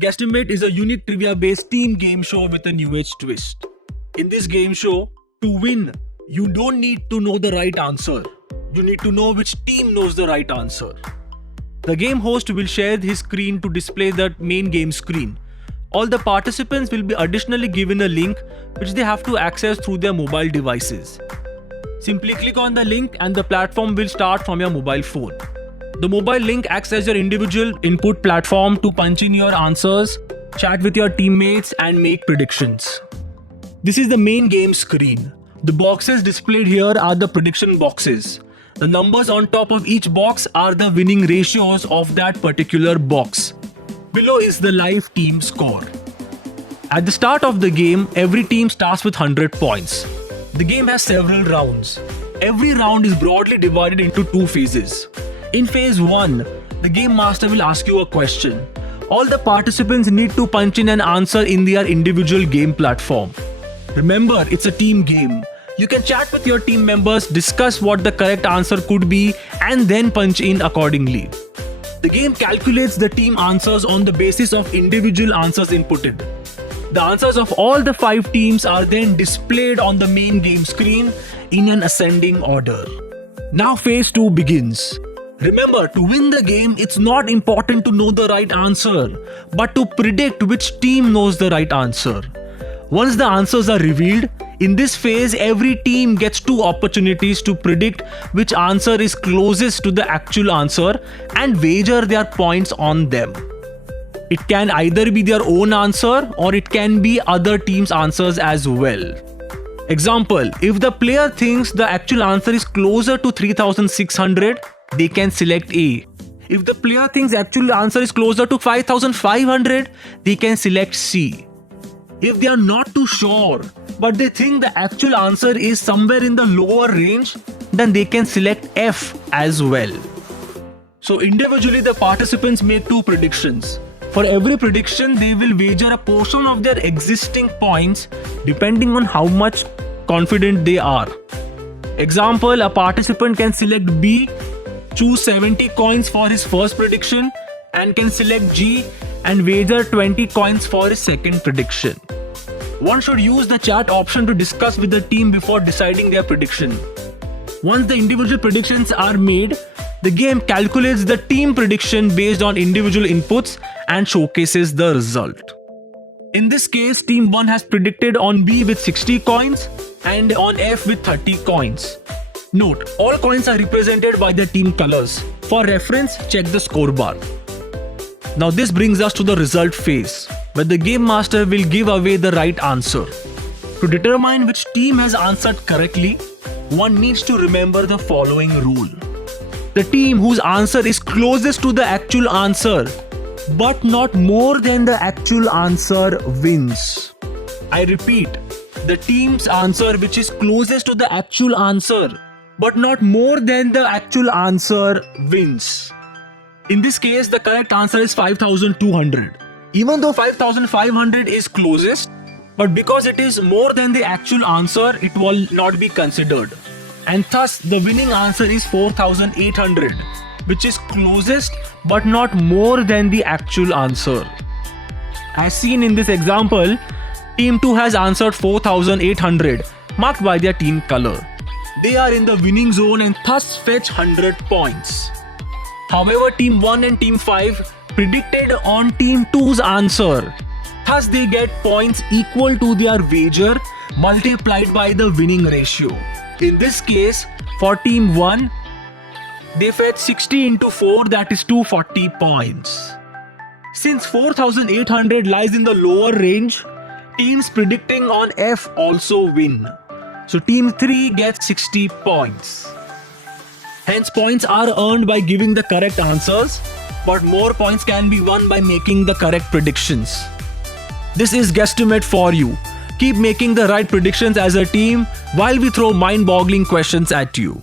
Guesstimate is a unique trivia-based team game show with a new age twist. In this game show, to win, you don't need to know the right answer. You need to know which team knows the right answer. The game host will share his screen to display the main game screen. All the participants will be additionally given a link which they have to access through their mobile devices. Simply click on the link and the platform will start from your mobile phone. The mobile link acts as your individual input platform to punch in your answers, chat with your teammates and make predictions. This is the main game screen. The boxes displayed here are the prediction boxes. The numbers on top of each box are the winning ratios of that particular box. Below is the live team score. At the start of the game, every team starts with 100 points. The game has several rounds. Every round is broadly divided into two phases. In phase 1, the game master will ask you a question. All the participants need to punch in an answer in their individual game platform. Remember, it's a team game. You can chat with your team members, discuss what the correct answer could be, and then punch in accordingly. The game calculates the team answers on the basis of individual answers inputted. The answers of all the 5 teams are then displayed on the main game screen in an ascending order. Now phase 2 begins. Remember, to win the game, it's not important to know the right answer, but to predict which team knows the right answer. Once the answers are revealed, in this phase, every team gets 2 opportunities to predict which answer is closest to the actual answer and wager their points on them. It can either be their own answer or it can be other teams' answers as well. Example, if the player thinks the actual answer is closer to 3600, they can select A. If the player thinks actual answer is closer to 5500, they can select C. If they are not too sure, but they think the actual answer is somewhere in the lower range, then they can select F as well. So individually the participants make 2 predictions. For every prediction, they will wager a portion of their existing points depending on how much confident they are. Example, a participant can select B, choose 70 coins for his first prediction, and can select G and wager 20 coins for his second prediction. One should use the chat option to discuss with the team before deciding their prediction. Once the individual predictions are made, the game calculates the team prediction based on individual inputs and showcases the result. In this case, Team 1 has predicted on B with 60 coins and on F with 30 coins. Note, all coins are represented by the team colors. For reference, check the scorebar. Now this brings us to the result phase, where the game master will give away the right answer. To determine which team has answered correctly, one needs to remember the following rule. The team whose answer is closest to the actual answer, but not more than the actual answer, wins. I repeat, the team's answer which is closest to the actual answer, but not more than the actual answer, wins. In this case, the correct answer is 5200. Even though 5500 is closest, but because it is more than the actual answer, it will not be considered. And thus, the winning answer is 4800, which is closest but not more than the actual answer. As seen in this example, Team 2 has answered 4800, marked by their team color. They are in the winning zone and thus fetch 100 points. However, Team 1 and Team 5 predicted on Team 2's answer. Thus, they get points equal to their wager multiplied by the winning ratio. In this case, for Team 1, they fetch 60 into 4, that is 240 points. Since 4800 lies in the lower range, teams predicting on F also win. So Team 3 gets 60 points. Hence, points are earned by giving the correct answers, but more points can be won by making the correct predictions. This is Guesstimate for you. Keep making the right predictions as a team while we throw mind-boggling questions at you.